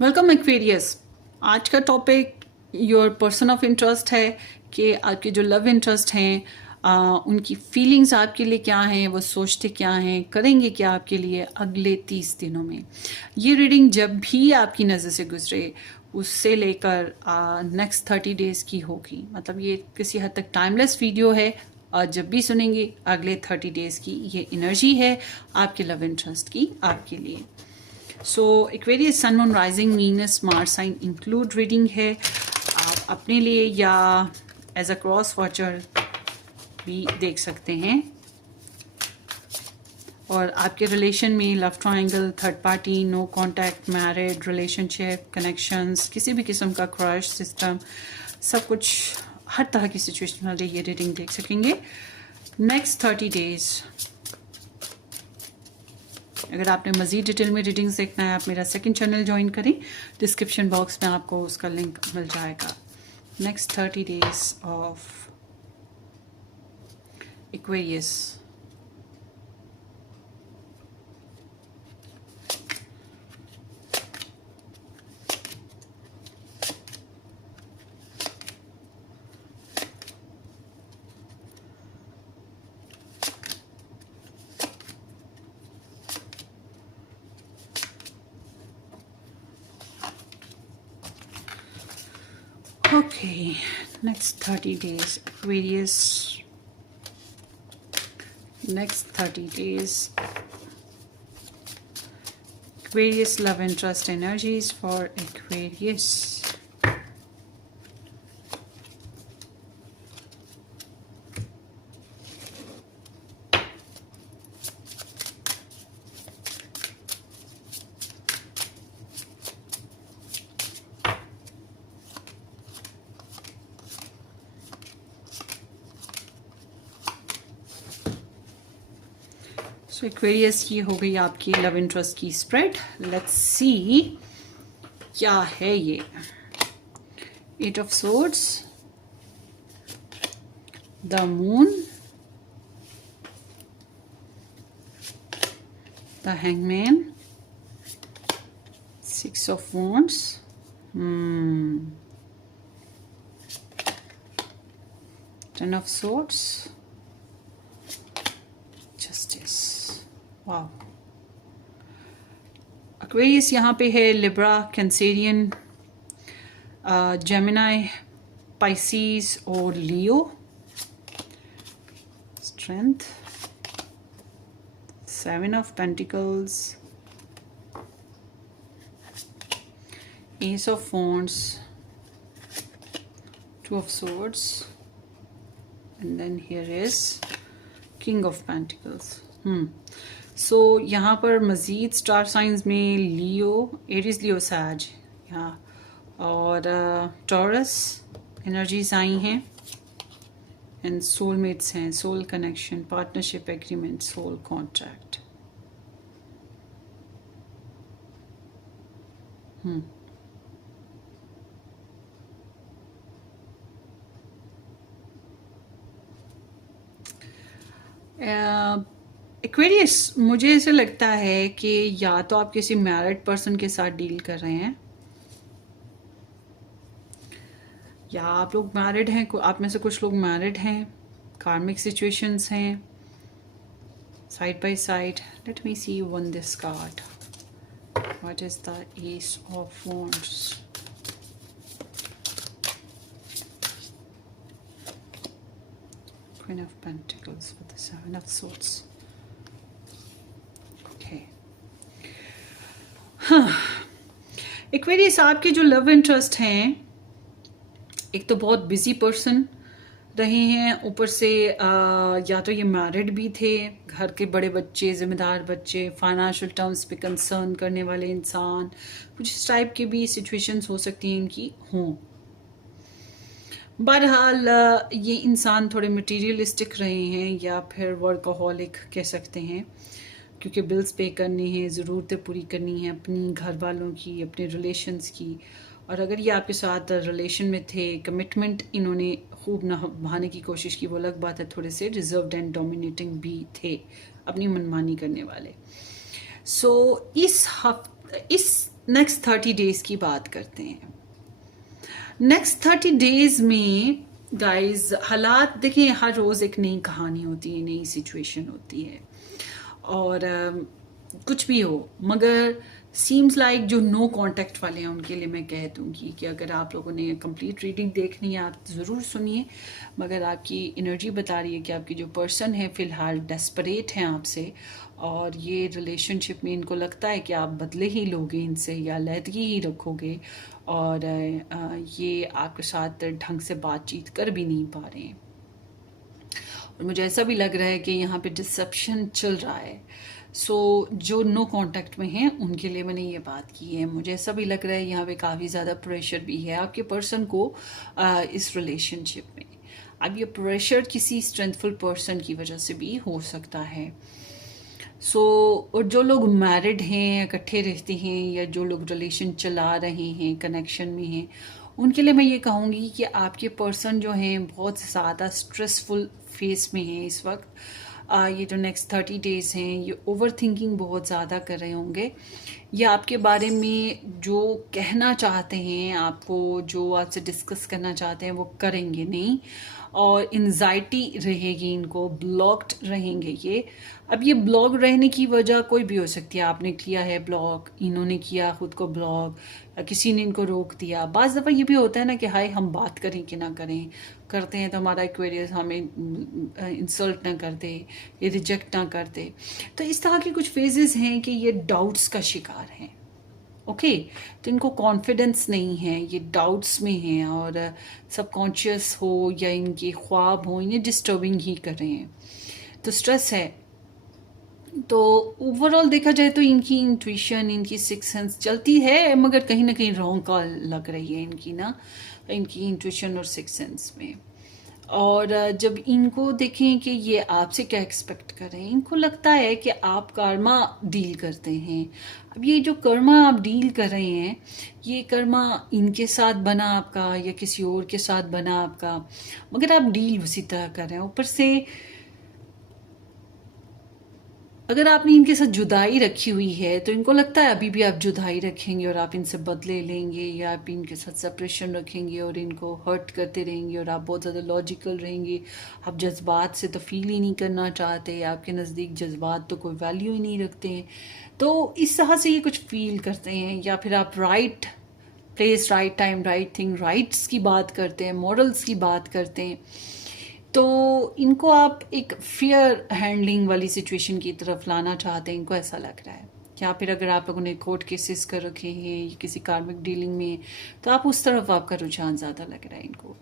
Welcome Aquarius. आज का topic your person of interest है कि आपके जो लव इंटरेस्ट हैं उनकी फीलिंग्स आपके लिए क्या हैं, वो सोचते क्या हैं, करेंगे क्या आपके लिए अगले 30 दिनों में। ये रीडिंग जब भी आपकी नज़र से गुजरे उससे लेकर नेक्स्ट 30 डेज़ की होगी। मतलब ये किसी हद तक टाइमलेस वीडियो है और जब भी सुनेंगे अगले 30 डेज़ की ये एनर्जी है आपके लव इंटरेस्ट की आपके लिए। So Aquarius sun moon rising Venus Mars sign include reading है। आप अपने लिए या एज अ क्रॉस वॉचर भी देख सकते हैं। और आपके रिलेशन में love triangle, third party, no contact, married, relationship, connections, किसी भी किस्म का क्रश सिस्टम, सब कुछ हर तरह की सिचुएशन वाले ये रीडिंग देख सकेंगे नेक्स्ट 30 डेज। अगर आपने मज़ीद डिटेल में रीडिंग्स देखना है आप मेरा सेकंड चैनल ज्वाइन करें, डिस्क्रिप्शन बॉक्स में आपको उसका लिंक मिल जाएगा। Next 30 days of Aquarius. Okay, next 30 days, Aquarius. Next 30 days, Aquarius love and trust energies for Aquarius. So Aquarius ये हो गई आपकी लव इंटरेस्ट की स्प्रेड। लेट्स सी क्या है ये। 8 of swords, the moon, the hangman, 6 of wands, 10 of swords, justice. वाह, Aquarius यहाँ पे है लिब्रा, कैंसेरियन, जेमिनाई, पाइसीज और Leo. Strength, 7 of pentacles, ace of wands, 2 of swords, and then here is king of pentacles. So यहाँ पर मज़ीद star signs में लियो, Aries, लियो, सैज यहाँ और टॉरस एनर्जीज आई हैं एंड सोलमेट्स हैं, soul connection, partnership agreement, soul contract. Aquarius मुझे ऐसा लगता है कि या तो आप किसी मैरिड पर्सन के साथ डील कर रहे हैं या आप लोग मैरिड हैं, आप में से कुछ लोग मैरिड हैं, कार्मिक सिचुएशंस हैं side by side. Let me see one this card, what is the ace of wands, Queen of Pentacles with the 7 of Swords. Aquarius आपके जो लव इंटरेस्ट हैं, एक तो बहुत बिजी पर्सन रहे हैं, ऊपर से या तो ये मैरिड भी थे, घर के बड़े बच्चे, जिम्मेदार बच्चे, फाइनेंशियल टर्म्स पे कंसर्न करने वाले इंसान, कुछ इस टाइप की भी सिचुएशंस हो सकती हैं इनकी हों। बहरहाल ये इंसान थोड़े मटीरियलिस्टिक रहे हैं या फिर वर्कहोलिक कह सकते हैं, क्योंकि बिल्स पे करने हैं, ज़रूरतें पूरी करनी हैं अपनी, घर वालों की, अपने रिलेशंस की। और अगर ये आपके साथ रिलेशन में थे, कमिटमेंट इन्होंने खूब निभाने की कोशिश की, वो अलग बात है, थोड़े से रिजर्व्ड एंड डोमिनेटिंग भी थे, अपनी मनमानी करने वाले। सो इस नेक्स्ट 30 डेज की बात करते हैं। नेक्स्ट 30 डेज में गाइस हालात देखें, हर रोज़ एक नई कहानी होती है, नई सिचुएशन होती है, और कुछ भी हो, मगर सीम्स लाइक जो नो कांटेक्ट वाले हैं उनके लिए मैं कह दूंगी कि अगर आप लोगों ने कंप्लीट रीडिंग देखनी है आप ज़रूर सुनिए, मगर आपकी एनर्जी बता रही है कि आपकी जो पर्सन है फ़िलहाल डेस्परेट हैं आपसे, और ये रिलेशनशिप में इनको लगता है कि आप बदले ही लोगे इनसे या लहदगी ही रखोगे, और ये आपके साथ ढंग से बातचीत कर भी नहीं पा रहे हैं। और मुझे ऐसा भी लग रहा है कि यहाँ पे डिसेप्शन चल रहा है। सो जो नो कांटेक्ट में हैं उनके लिए मैंने ये बात की है। मुझे ऐसा भी लग रहा है यहाँ पे काफ़ी ज़्यादा प्रेशर भी है आपके पर्सन को इस रिलेशनशिप में। अब ये प्रेशर किसी स्ट्रेंथफुल पर्सन की वजह से भी हो सकता है। और जो लोग मैरिड हैं, इकट्ठे रहते हैं, या जो लोग रिलेशन चला रहे हैं, कनेक्शन में हैं, उनके लिए मैं ये कहूँगी कि आपके पर्सन जो हैं बहुत ज़्यादा स्ट्रेसफुल फेस में हैं इस वक्त। ये जो नेक्स्ट 30 डेज हैं ये ओवर थिंकिंग बहुत ज़्यादा कर रहे होंगे, या आपके बारे में जो कहना चाहते हैं, आपको जो आपसे डिस्कस करना चाहते हैं वो करेंगे नहीं, और एंजाइटी रहेगी, इनको ब्लॉक्ड रहेंगे ये। अब ये ब्लॉक रहने की वजह कोई भी हो सकती है, आपने किया है ब्लॉक, इन्होंने किया खुद को ब्लॉक, किसी ने इनको रोक दिया। बाज़ दफ़ा ये भी होता है ना कि हाय हम बात करें कि ना करें, करते हैं तो हमारा एक्वेरियस हमें इंसल्ट ना कर दे, ये रिजेक्ट ना कर दे। तो इस तरह के कुछ फेजेस हैं कि ये डाउट्स का शिकार हैं। ओके, तो इनको कॉन्फिडेंस नहीं है, ये डाउट्स में हैं, और सबकॉन्शियस हो या इनके ख्वाब हो, इन्हें डिस्टर्बिंग ही कर रहे हैं, तो स्ट्रेस है। तो ओवरऑल देखा जाए तो इनकी इंट्यूशन, इनकी सिक्स सेंस चलती है, मगर कहीं ना कहीं रॉन्ग का लग रही है इनकी ना, इनकी इंट्यूशन और सिक्स सेंस में। और जब इनको देखें कि ये आपसे क्या एक्सपेक्ट कर रहे हैं, इनको लगता है कि आप कर्मा डील करते हैं। अब ये जो कर्मा आप डील कर रहे हैं, ये कर्मा इनके साथ बना आपका या किसी और के साथ बना आपका, मगर आप डील उसी तरह कर रहे हैं। ऊपर से अगर आपने इनके साथ जुदाई रखी हुई है तो इनको लगता है अभी भी आप जुदाई रखेंगे और आप इनसे बदले लेंगे, या आप इनके साथ सेपरेशन रखेंगे और इनको हर्ट करते रहेंगे, और आप बहुत ज़्यादा लॉजिकल रहेंगे। आप जज्बात से तो फील ही नहीं करना चाहते, आपके नज़दीक जज्बात तो कोई वैल्यू ही नहीं रखते हैं। तो इस तरह से ये कुछ फील करते हैं। या फिर आप right place, right time, right thing, rights की बात करते हैं, मॉरल्स की बात करते हैं। तो इनको आप एक फेयर हैंडलिंग वाली सिचुएशन की तरफ लाना चाहते हैं, इनको ऐसा लग रहा है। या फिर अगर आप लोगों ने कोर्ट केसेस कर रखे हैं या किसी कार्मिक डीलिंग में, तो आप उस तरफ आपका रुझान ज़्यादा लग रहा है इनको।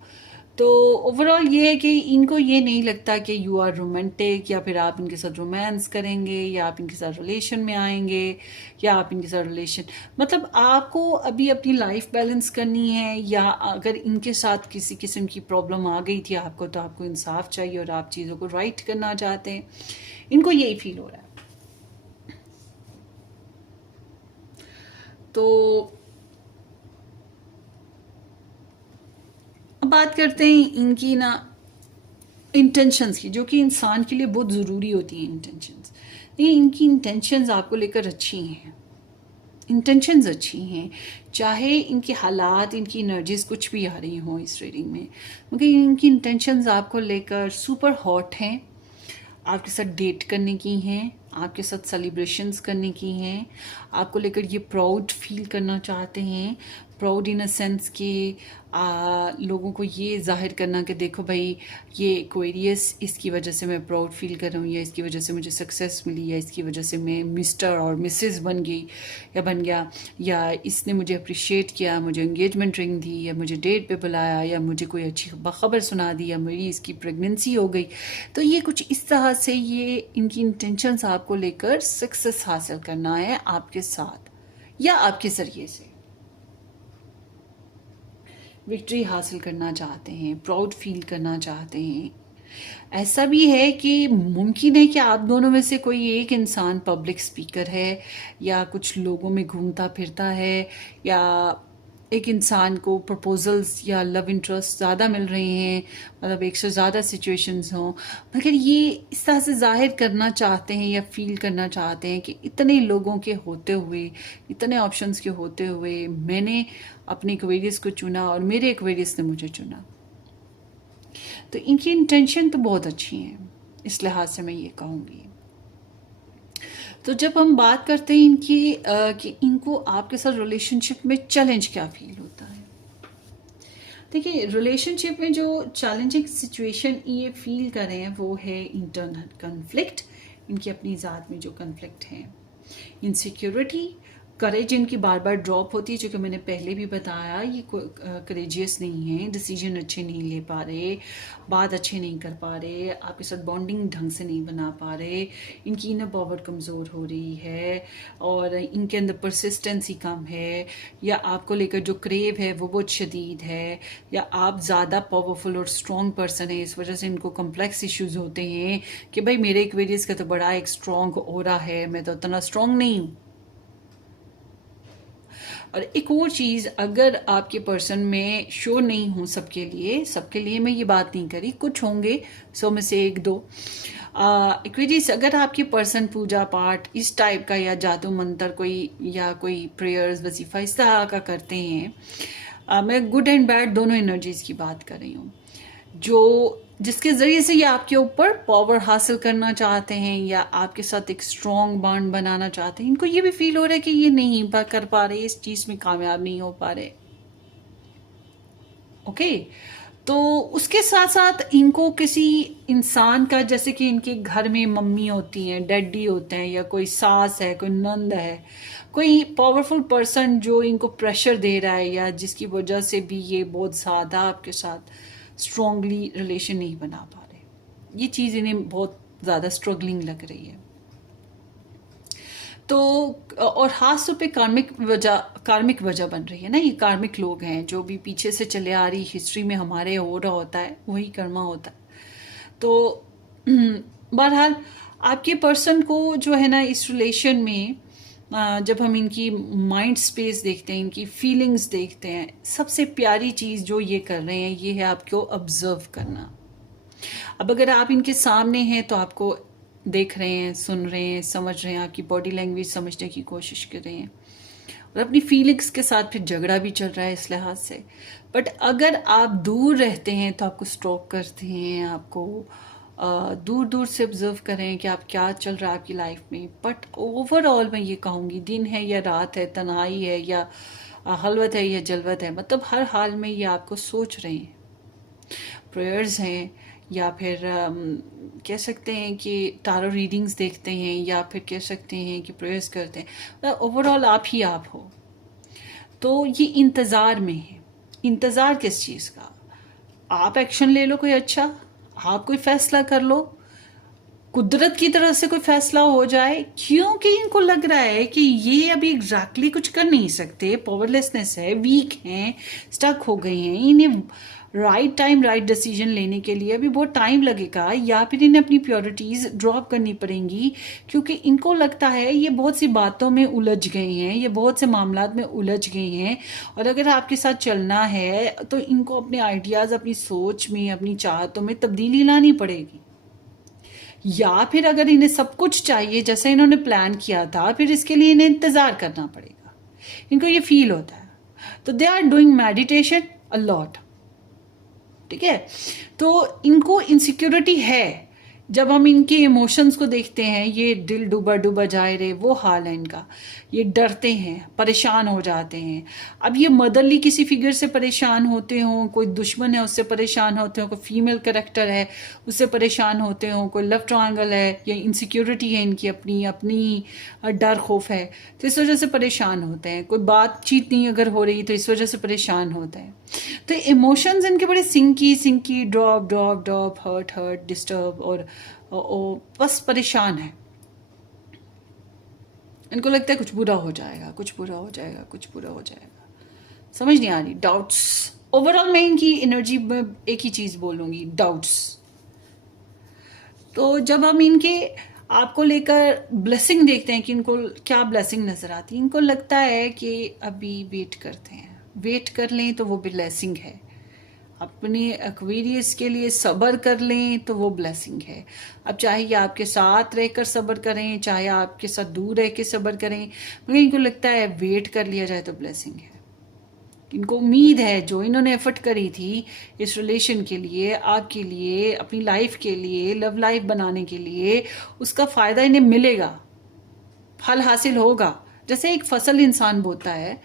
तो ओवरऑल ये है कि इनको ये नहीं लगता कि यू आर रोमांटिक, या फिर आप इनके साथ रोमांस करेंगे, या आप इनके साथ रिलेशन में आएंगे, या आप इनके साथ रिलेशन, मतलब आपको अभी अपनी लाइफ बैलेंस करनी है। या अगर इनके साथ किसी किस्म की प्रॉब्लम आ गई थी आपको, तो आपको इंसाफ चाहिए और आप चीज़ों को राइट करना चाहते हैं। इनको यही फील हो रहा है। तो अब बात करते हैं इनकी ना इंटेंशंस की, जो कि इंसान के लिए बहुत ज़रूरी होती हैं इंटेंशंस। ये इनकी इंटेंशंस आपको लेकर अच्छी हैं, इंटेंशंस अच्छी हैं, चाहे इनके हालात, इनकी एनर्जीज कुछ भी आ रही हों इस रीडिंग में, मगर इनकी इंटेंशंस आपको लेकर सुपर हॉट हैं, आपके साथ डेट करने की हैं, आपके साथ सेलिब्रेशंस करने की हैं, आपको लेकर ये प्राउड फील करना चाहते हैं। प्राउड इन अ सेंस कि लोगों को ये जाहिर करना कि देखो भाई ये एक्वेरियस, इसकी वजह से मैं प्राउड फील कर रहा हूँ, या इसकी वजह से मुझे सक्सेस मिली, या इसकी वजह से मैं मिस्टर और मिसेस बन गई या बन गया, या इसने मुझे अप्रिशिएट किया, मुझे एंगेजमेंट रिंग दी, या मुझे डेट पे बुलाया, या मुझे कोई अच्छी खबर सुना दी, या मेरी इसकी प्रेगनेंसी हो गई। तो ये कुछ इस तरह से ये इनकी इंटेंशंस आपको लेकर सक्सेस हासिल करना है आपके साथ, या आपके ज़रिए से विक्ट्री हासिल करना चाहते हैं, प्राउड फील करना चाहते हैं। ऐसा भी है कि मुमकिन है कि आप दोनों में से कोई एक इंसान पब्लिक स्पीकर है, या कुछ लोगों में घूमता फिरता है, या एक इंसान को प्रपोजल्स या लव इंटरेस्ट ज़्यादा मिल रहे हैं, मतलब एक से ज़्यादा सिचुएशंस हों, मगर ये इस तरह से जाहिर करना चाहते हैं या फील करना चाहते हैं कि इतने लोगों के होते हुए, इतने ऑप्शंस के होते हुए मैंने अपने एक्वेरियस को चुना और मेरे एक्वेरियस ने मुझे चुना। तो इनकी इंटेंशन तो बहुत अच्छी है, इस लिहाज से मैं ये कहूँगी। तो जब हम बात करते हैं इनकी कि इनको आपके साथ रिलेशनशिप में चैलेंज क्या फील होता है, देखिए रिलेशनशिप में जो चैलेंजिंग सिचुएशन ये फील कर रहे हैं वो है इंटरनल कन्फ्लिक्ट, इनकी अपनी ज़ात में जो कन्फ्लिक्ट है, इनसिक्योरिटी, करेज इनकी बार बार ड्रॉप होती है, जो कि मैंने पहले भी बताया, ये करेजियस नहीं है, डिसीजन अच्छे नहीं ले पा रहे, बात अच्छे नहीं कर पा रहे, आपके साथ बॉन्डिंग ढंग से नहीं बना पा रहे, इनकी इनर पावर कमज़ोर हो रही है और इनके अंदर परसिस्टेंसी कम है, या आपको लेकर जो क्रेव है वो बहुत शदीद है, या आप ज़्यादा पावरफुल और स्ट्रॉन्ग पर्सन है, इस वजह से इनको कम्प्लेक्स इश्यूज होते हैं कि भाई मेरे एक्वेरियस का तो बड़ा एक स्ट्रॉन्ग ऑरा है, मैं तो उतना स्ट्रॉन्ग नहीं हूँ। और एक और चीज़, अगर आपके पर्सन में शो नहीं हूँ सबके लिए मैं ये बात नहीं करी, कुछ होंगे 100 में से 1-2 एक्वेरियस, अगर आपके पर्सन पूजा पाठ इस टाइप का या जादू मंत्र कोई या कोई प्रेयर्स वजीफा इस तरह का करते हैं, मैं गुड एंड बैड दोनों एनर्जीज की बात कर रही हूँ, जो जिसके ज़रिए से ये आपके ऊपर पावर हासिल करना चाहते हैं या आपके साथ एक स्ट्रॉन्ग बॉन्ड बनाना चाहते हैं, इनको ये भी फील हो रहा है कि ये नहीं कर पा रहे, इस चीज़ में कामयाब नहीं हो पा रहे। ओके, तो उसके साथ साथ इनको किसी इंसान का, जैसे कि इनके घर में मम्मी होती हैं, डैडी होते हैं, या कोई सास है, कोई नंद है, कोई पावरफुल पर्सन जो इनको प्रेशर दे रहा है या जिसकी वजह से भी ये बहुत ज़्यादा आपके साथ स्ट्रॉन्गली रिलेशन नहीं बना पा रहे, ये चीज़ इन्हें बहुत ज़्यादा स्ट्रगलिंग लग रही है। तो और ख़ास तौर पे कार्मिक वजह बन रही है ना, ये कार्मिक लोग हैं जो भी पीछे से चले आ रही हिस्ट्री में हमारे हो रहा होता है, वही कर्मा होता है। तो बहरहाल आपके पर्सन को जो है ना इस रिलेशन में, जब हम इनकी माइंड स्पेस देखते हैं, इनकी फीलिंग्स देखते हैं, सबसे प्यारी चीज़ जो ये कर रहे हैं ये है आपको ऑब्जर्व करना। अब अगर आप इनके सामने हैं तो आपको देख रहे हैं, सुन रहे हैं, समझ रहे हैं, आपकी बॉडी लैंग्वेज समझने की कोशिश कर रहे हैं और अपनी फीलिंग्स के साथ फिर झगड़ा भी चल रहा है इस लिहाज से। बट अगर आप दूर रहते हैं तो आपको स्टॉक करते हैं, आपको दूर दूर से ऑब्जर्व करें कि आप क्या चल रहा है आपकी लाइफ में। बट ओवरऑल मैं ये कहूँगी, दिन है या रात है, तन्हाई है या हलवत है या जलवत है, मतलब हर हाल में ये आपको सोच रहे हैं। प्रेयर्स हैं या फिर कह सकते हैं कि टारो रीडिंग्स देखते हैं या फिर कह सकते हैं कि प्रेयर्स करते हैं, ओवरऑल आप ही आप हो। तो ये इंतज़ार में है। इंतज़ार किस चीज़ का? आप एक्शन ले लो कोई अच्छा, आप कोई फैसला कर लो, कुदरत की तरफ से कोई फैसला हो जाए, क्योंकि इनको लग रहा है कि ये अभी एग्जैक्टली कुछ कर नहीं सकते, पावरलेसनेस है, वीक हैं, स्टक हो गए हैं, इन्हें राइट टाइम राइट डिसीजन लेने के लिए अभी बहुत टाइम लगेगा, या फिर इन्हें अपनी प्योरिटीज ड्रॉप करनी पड़ेंगी, क्योंकि इनको लगता है ये बहुत सी बातों में उलझ गए हैं, ये बहुत से मामलात में उलझ गए हैं, और अगर आपके साथ चलना है तो इनको अपने आइडियाज़, अपनी सोच में, अपनी चाहतों में तब्दीली लानी पड़ेगी। या फिर अगर इन्हें सब कुछ चाहिए जैसे इन्होंने प्लान किया था, फिर इसके लिए इन्हें इंतज़ार करना पड़ेगा। इनको ये फील होता है, तो they are doing meditation a lot. ठीक है, तो इनको इनसिक्योरिटी है। जब हम इनके इमोशंस को देखते हैं, ये दिल डूबा डूबा जाए रे, वो हाल है इनका। ये डरते हैं, परेशान हो जाते हैं। अब ये मदरली किसी फिगर से परेशान होते हों, कोई दुश्मन है उससे परेशान होते हों, कोई फीमेल कैरेक्टर है उससे परेशान होते हों, कोई लव ट्रायंगल है या इनसिक्योरिटी है इनकी अपनी अपनी डर खौफ है, तो इस वजह से परेशान होते हैं। कोई बातचीत नहीं अगर हो रही तो इस वजह से परेशान होते हैं। तो इमोशंस इनके बड़े सिंकी drop drop drop, hurt hurt, disturb और बस परेशान है। इनको लगता है कुछ बुरा हो जाएगा, कुछ बुरा हो जाएगा, कुछ बुरा हो जाएगा। समझ नहीं आ रही, डाउट्स। ओवरऑल मैं इनकी एनर्जी में एक ही चीज बोलूंगी, डाउट्स। तो जब हम इनके आपको लेकर ब्लेसिंग देखते हैं कि इनको क्या ब्लेसिंग नजर आती है, इनको लगता है कि अभी वेट करते हैं, वेट कर लें तो वो ब्लेसिंग है। अपने एक्वेरियस के लिए सब्र कर लें तो वो ब्लेसिंग है। अब चाहे ये आपके साथ रहकर सब्र करें, चाहे आपके साथ दूर रह के सब्र करें, मगर इनको लगता है वेट कर लिया जाए तो ब्लेसिंग है। इनको उम्मीद है जो इन्होंने एफर्ट करी थी इस रिलेशन के लिए, आपके लिए, अपनी लाइफ के लिए, लव लाइफ बनाने के लिए, उसका फ़ायदा इन्हें मिलेगा, फल हासिल होगा। जैसे एक फसल इंसान बोता है,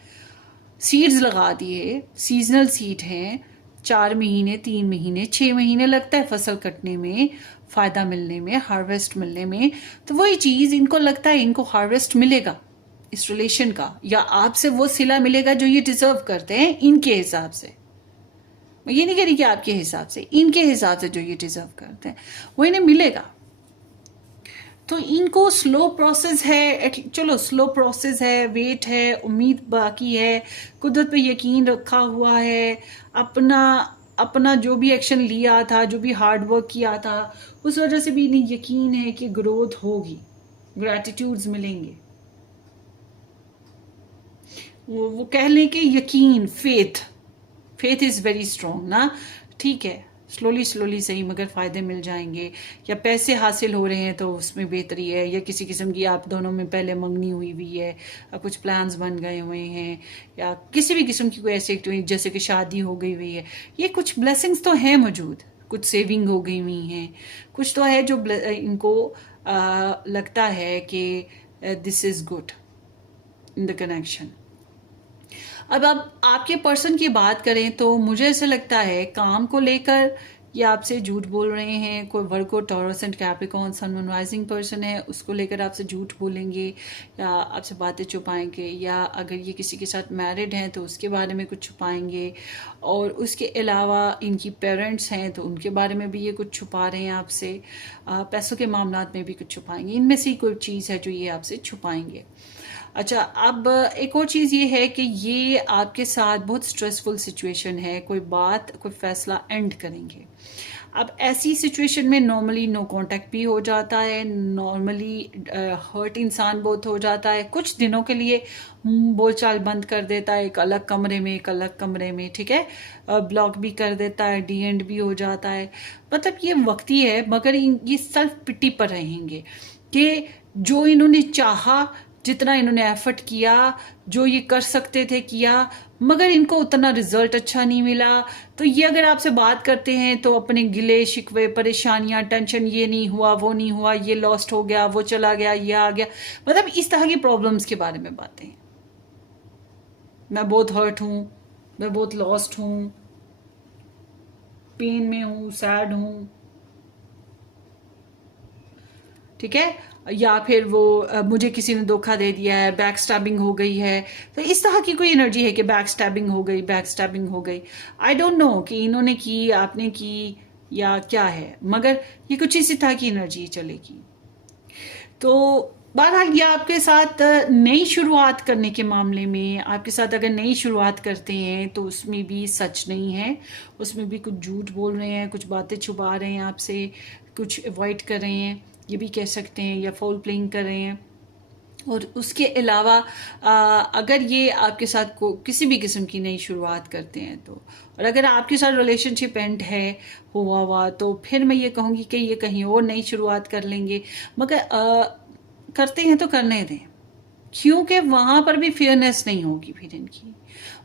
सीड्स लगा दिए, सीजनल सीड हैं, 4 महीने, 3 महीने, 6 महीने लगता है फसल कटने में, फ़ायदा मिलने में, हार्वेस्ट मिलने में। तो वही चीज़ इनको लगता है इनको हार्वेस्ट मिलेगा इस रिलेशन का, या आपसे वो सिला मिलेगा जो ये डिजर्व करते हैं इनके हिसाब से। मैं ये नहीं कह रही कि आपके हिसाब से, इनके हिसाब से जो ये डिजर्व करते हैं वो इन्हें मिलेगा। तो इनको स्लो प्रोसेस है, चलो स्लो प्रोसेस है, वेट है, उम्मीद बाकी है, कुदरत पे यकीन रखा हुआ है, अपना अपना जो भी एक्शन लिया था, जो भी हार्ड वर्क किया था, उस वजह से भी इन्हें यकीन है कि ग्रोथ होगी, ग्रैटिट्यूड्स मिलेंगे। वो कह लें कि यकीन, फेथ इज़ वेरी स्ट्रॉन्ग ना, ठीक है, स्लोली स्लोली सही मगर फ़ायदे मिल जाएंगे। या पैसे हासिल हो रहे हैं तो उसमें बेहतरी है, या किसी किस्म की आप दोनों में पहले मंगनी हुई है, कुछ प्लान्स बन गए हुए हैं, या किसी भी किस्म की कोई ऐसी एक्टिविटी जैसे कि शादी हो गई हुई है, ये कुछ ब्लेसिंग्स तो हैं मौजूद, कुछ सेविंग हो गई हुई हैं, कुछ तो है जो इनको लगता है कि this is good in the connection. अब आप आपके पर्सन की बात करें तो मुझे ऐसा लगता है काम को लेकर ये आपसे झूठ बोल रहे हैं। कोई Virgo, Taurus and Capricorn sun moon rising person है, उसको लेकर आपसे झूठ बोलेंगे या आपसे बातें छुपाएंगे, या अगर ये किसी के साथ मैरिड हैं तो उसके बारे में कुछ छुपाएंगे, और उसके अलावा इनकी पेरेंट्स हैं तो उनके बारे में भी ये कुछ छुपा रहे हैं आपसे, पैसों के मामलात में भी कुछ छुपाएंगे, इनमें से कोई चीज़ है जो ये आपसे छुपाएंगे। अच्छा, अब एक और चीज़ ये है कि ये आपके साथ बहुत स्ट्रेसफुल सिचुएशन है, कोई बात, कोई फैसला एंड करेंगे। अब ऐसी सिचुएशन में नॉर्मली नो कांटेक्ट भी हो जाता है, नॉर्मली हर्ट इंसान बहुत हो जाता है, कुछ दिनों के लिए बोलचाल बंद कर देता है, एक अलग कमरे में, एक अलग कमरे में, ठीक है, ब्लॉक भी कर देता है, डी एंड भी हो जाता है। मतलब ये वक्ती है, मगर ये सेल्फ पिटी पर रहेंगे कि जो इन्होंने चाहा, जितना इन्होंने एफर्ट किया, जो ये कर सकते थे किया, मगर इनको उतना रिजल्ट अच्छा नहीं मिला। तो ये अगर आपसे बात करते हैं तो अपने गिले शिकवे, परेशानियां, टेंशन, ये नहीं हुआ, वो नहीं हुआ, ये लॉस्ट हो गया, वो चला गया, ये आ गया, मतलब इस तरह की प्रॉब्लम्स के बारे में बातें हैं। मैं बहुत हर्ट हूं, मैं बहुत लॉस्ट हूं, पेन में हूं, सैड हूं, ठीक है, या फिर वो मुझे किसी ने धोखा दे दिया है, बैक स्टैबिंग हो गई है। तो इस तरह की कोई एनर्जी है कि बैक स्टैबिंग हो गई, बैक स्टैबिंग हो गई। आई डोंट नो कि इन्होंने की, आपने की, या क्या है, मगर ये कुछ इसी तरह की एनर्जी चलेगी। तो बहरहाल ये आपके साथ नई शुरुआत करने के मामले में, आपके साथ अगर नई शुरुआत करते हैं तो उसमें भी सच नहीं है, उसमें भी कुछ झूठ बोल रहे हैं, कुछ बातें छुपा रहे हैं आपसे, कुछ अवॉइड कर रहे हैं, ये भी कह सकते हैं, या फॉल प्लेइंग कर रहे हैं। और उसके अलावा अगर ये आपके साथ को किसी भी किस्म की नई शुरुआत करते हैं तो, और अगर आपके साथ रिलेशनशिप एंड है हुआ तो फिर मैं ये कहूँगी कि ये कहीं और नई शुरुआत कर लेंगे, मगर करते हैं तो करने दें, क्योंकि वहाँ पर भी फेयरनेस नहीं होगी, फिर इनकी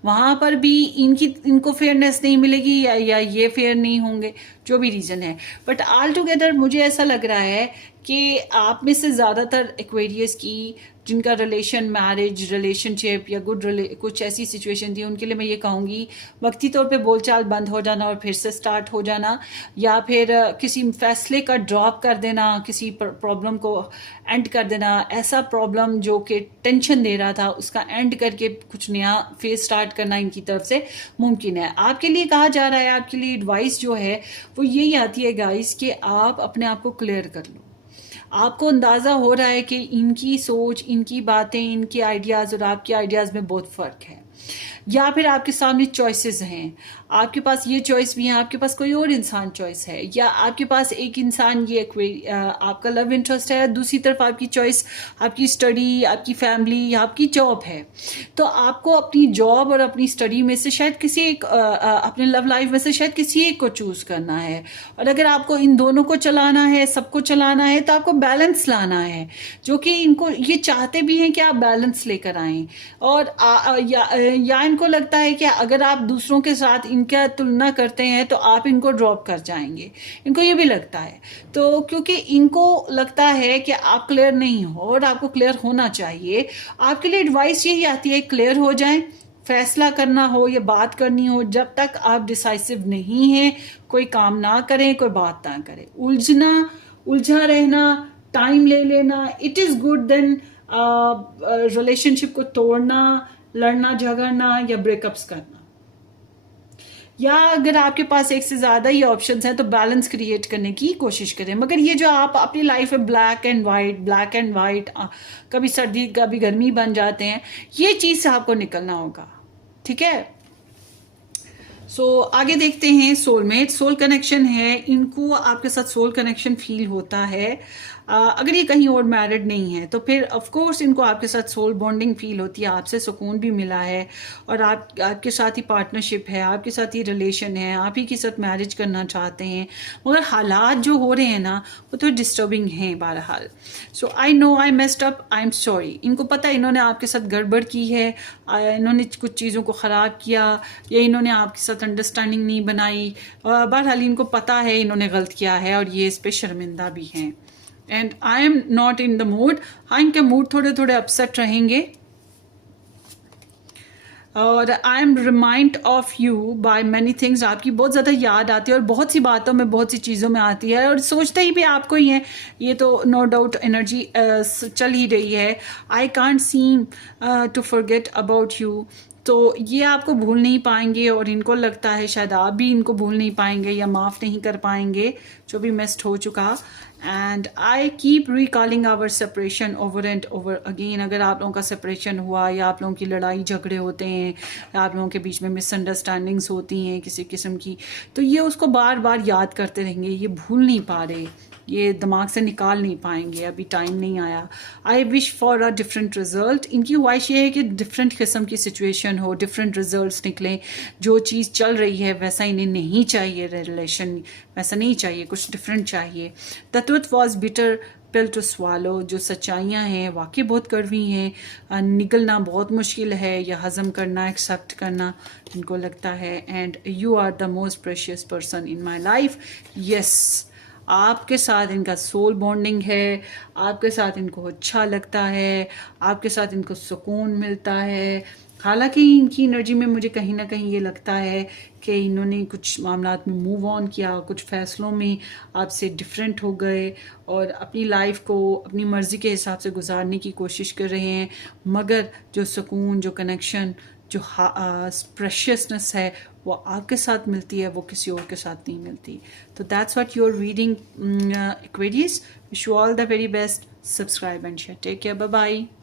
वहाँ पर भी इनको फेयरनेस नहीं मिलेगी, या ये फेयर नहीं होंगे, जो भी रीज़न है। बट ऑल टुगेदर मुझे ऐसा लग रहा है कि आप में से ज़्यादातर एक्वेरियस की जिनका रिलेशन, मैरिज, रिलेशनशिप या कुछ ऐसी सिचुएशन थी, उनके लिए मैं ये कहूँगी वक्ती तौर पे बोलचाल बंद हो जाना और फिर से स्टार्ट हो जाना, या फिर किसी फैसले का ड्रॉप कर देना, किसी प्रॉब्लम को एंड कर देना, ऐसा प्रॉब्लम जो कि टेंशन दे रहा था उसका एंड करके कुछ नया फेज स्टार्ट करना इनकी तरफ से मुमकिन है। आपके लिए कहा जा रहा है, आपके लिए एडवाइस जो है वो यही आती है गाइस कि आप अपने आप को क्लियर कर लो। आपको अंदाज़ा हो रहा है कि इनकी सोच, इनकी बातें, इनके आइडियाज़ और आपके आइडियाज़ में बहुत फ़र्क है। या फिर आपके सामने चॉइसेस हैं, आपके पास ये चॉइस भी है, आपके पास कोई और इंसान चॉइस है, या आपके पास एक इंसान ये आपका लव इंटरेस्ट है, दूसरी तरफ आपकी चॉइस आपकी स्टडी, आपकी फैमिली या आपकी जॉब है। तो आपको अपनी जॉब और अपनी स्टडी में से शायद किसी एक अपने लव लाइफ में से शायद किसी एक को चूज करना है। और अगर आपको इन दोनों को चलाना है, सबको चलाना है, तो आपको बैलेंस लाना है, जो कि इनको ये चाहते भी हैं कि आप बैलेंस लेकर आएं। और या इनको लगता है कि अगर आप दूसरों के साथ इनका तुलना करते हैं तो आप इनको ड्रॉप कर जाएंगे, इनको ये भी लगता है। तो क्योंकि इनको लगता है कि आप क्लियर नहीं हो और आपको क्लियर होना चाहिए, आपके लिए एडवाइस यही आती है क्लियर हो जाएं। फैसला करना हो या बात करनी हो, जब तक आप डिसाइसिव नहीं हैं कोई काम ना करें, कोई बात ना करें। उलझा रहना, टाइम ले लेना, it is good than relationship को तोड़ना, लड़ना झगड़ना या ब्रेकअप्स करना। या अगर आपके पास एक से ज़्यादा ही ऑप्शंस हैं तो बैलेंस क्रिएट करने की कोशिश करें। मगर ये जो आप अपनी लाइफ में ब्लैक एंड वाइट कभी सर्दी कभी गर्मी बन जाते हैं, ये चीज़ से आपको निकलना होगा, ठीक है। आगे देखते हैं सोलमेट। सोल कनेक्शन है, इनको आपके साथ सोल कनेक्शन फील होता है। अगर ये कहीं और मैरिड नहीं है तो फिर ऑफ कोर्स इनको आपके साथ सोल बॉन्डिंग फील होती है, आपसे सुकून भी मिला है और आपके साथ ही पार्टनरशिप है, आपके साथ ही रिलेशन है, आप ही के साथ मैरिज करना चाहते हैं। मगर हालात जो हो रहे हैं ना वो तो डिस्टर्बिंग हैं बहरहाल। I know I messed up, I am sorry. इनको पता है इन्होंने आपके साथ गड़बड़ की है, इन्होंने कुछ चीज़ों को ख़राब किया या इन्होंने आपके साथ अंडरस्टैंडिंग नहीं बनाई। बहरहाल इनको पता है इन्होंने गलत किया है और ये इस पर शर्मिंदा भी हैं। And I am not in the mood. हाँ, इनके मूड थोड़े थोड़े अपसेट रहेंगे। और I am remind of you by many things. आपकी बहुत ज़्यादा याद आती है और बहुत सी बातों में, बहुत सी चीज़ों में आती है और सोचते ही भी आपको ही है। ये तो नो डाउट एनर्जी चल ही रही है। I can't seem to forget about you. तो ये आपको भूल नहीं पाएंगे और इनको लगता है शायद आप भी इनको भूल नहीं पाएंगे या माफ़ नहीं कर पाएंगे जो भी मिस्ड हो चुका। And I keep recalling our separation over and over again. अगर आप लोगों का सेपरेशन हुआ या आप लोगों की लड़ाई झगड़े होते हैं, आप लोगों के बीच में मिसअंडरस्टैंडिंग्स होती हैं किसी किस्म की, तो ये उसको बार बार याद करते रहेंगे, ये भूल नहीं पा रहे, ये दिमाग से निकाल नहीं पाएंगे, अभी टाइम नहीं आया। I wish for a different result. इनकी ख्वाहिश ये है कि डिफरेंट किस्म की सिचुएशन हो, डिफरेंट रिजल्ट्स निकलें। जो चीज़ चल रही है वैसा इन्हें नहीं चाहिए, रिलेशन वैसा नहीं चाहिए, कुछ डिफरेंट चाहिए। The truth was bitter pill to swallow. जो सच्चाइयाँ हैं वाकई बहुत कड़वी हैं, निकलना बहुत मुश्किल है या हज़म करना, एक्सेप्ट करना इनको लगता है। And you are the most precious person in my life. Yes, आपके साथ इनका सोल बॉन्डिंग है, आपके साथ इनको अच्छा लगता है, आपके साथ इनको सुकून मिलता है। हालांकि इनकी एनर्जी में मुझे कहीं ना कहीं ये लगता है कि इन्होंने कुछ मामलात में मूव ऑन किया, कुछ फैसलों में आपसे डिफरेंट हो गए और अपनी लाइफ को अपनी मर्ज़ी के हिसाब से गुजारने की कोशिश कर रहे हैं। मगर जो सुकून, जो कनेक्शन, जो प्रेशियसनेस है वो आपके साथ मिलती है, वो किसी और के साथ नहीं मिलती। तो that's what you are reading, Aquarius. Wish you all the very best. Subscribe and share. Take care. Bye bye.